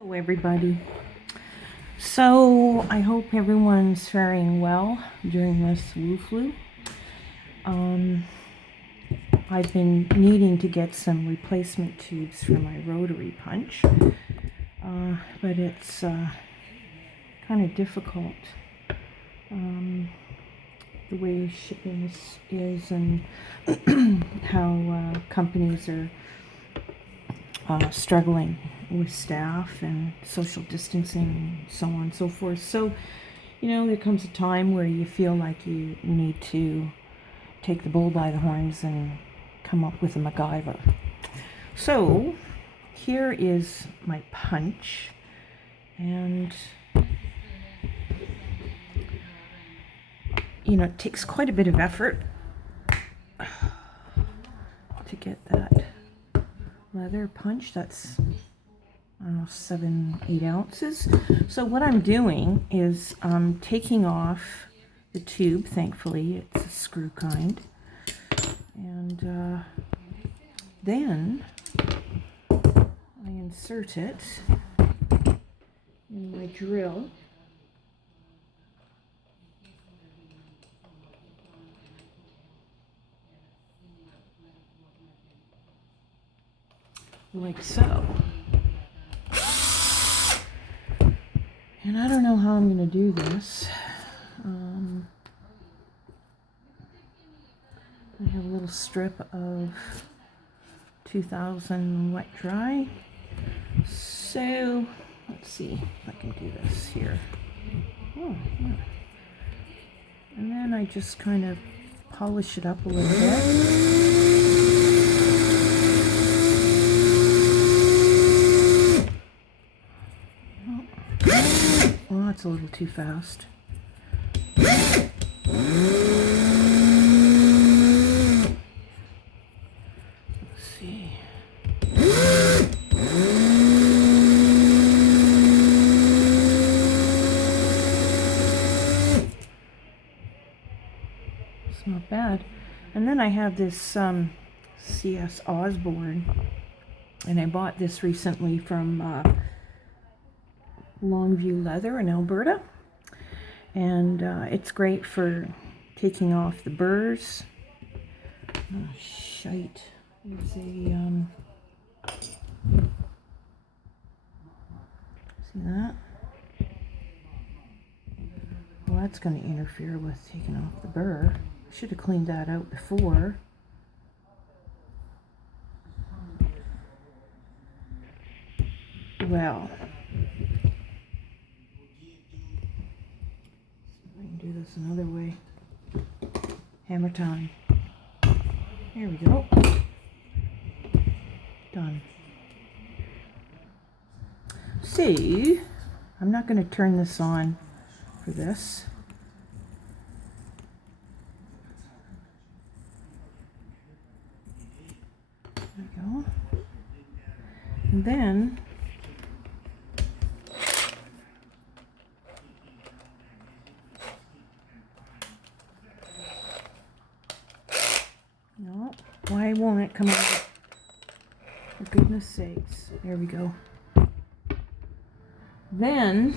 Hello everybody. So I hope everyone's faring well during this flu. I've been needing to get some replacement tubes for my rotary punch, but it's kind of difficult the way shipping is and how companies are struggling with staff and social distancing, so on and so forth. So, there comes a time where you feel like you need to take the bull by the horns and come up with a MacGyver. So, here is my punch, and it takes quite a bit of effort to get that leather punch. That's 7-8 ounces. So what I'm doing is taking off the tube. Thankfully it's a screw kind, and then I insert it in my drill. Like so. And I don't know how I'm going to do this. I have a little strip of 2000 wet dry. So let's see if I can do this here. Oh, yeah. And then I just kind of polish it up a little bit. Well, that's a little too fast. Let's see. It's not bad. And then I have this CS Osborne, and I bought this recently from Longview Leather in Alberta, and it's great for taking off the burrs. Oh shite, there's a see that? Well, that's going to interfere with taking off the burr. I should have cleaned that out before. Well, do this another way. Hammer time. There we go. Done. See, I'm not going to turn this on for this. There we go. And then no, why won't it come out? For goodness sakes. There we go. Then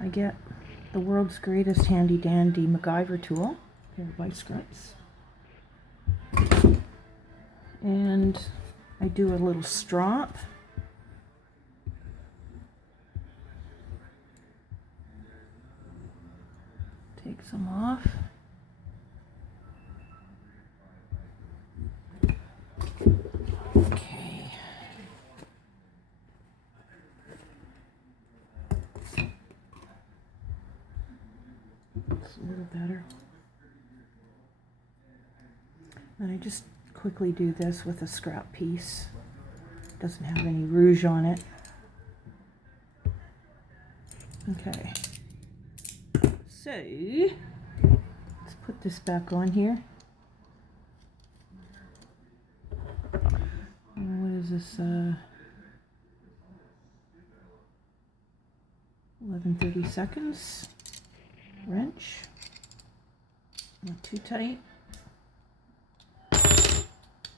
I get the world's greatest handy dandy MacGyver tool, pair of vice grips, and I do a little strop. Take some off. Okay. It's a little better. And I just quickly do this with a scrap piece. Doesn't have any rouge on it. Okay. So, let's put this back on here. What is this? 11:30 seconds. Wrench. Not too tight.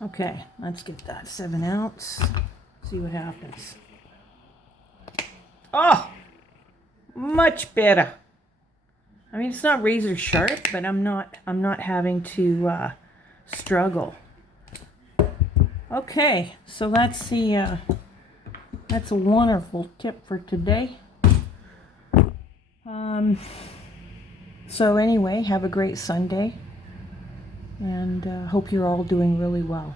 Okay, let's get that 7 ounce. See what happens. Oh, much better. I mean, it's not razor sharp, but I'm not having to struggle. Okay, so that's a wonderful tip for today. So anyway, have a great Sunday, and hope you're all doing really well.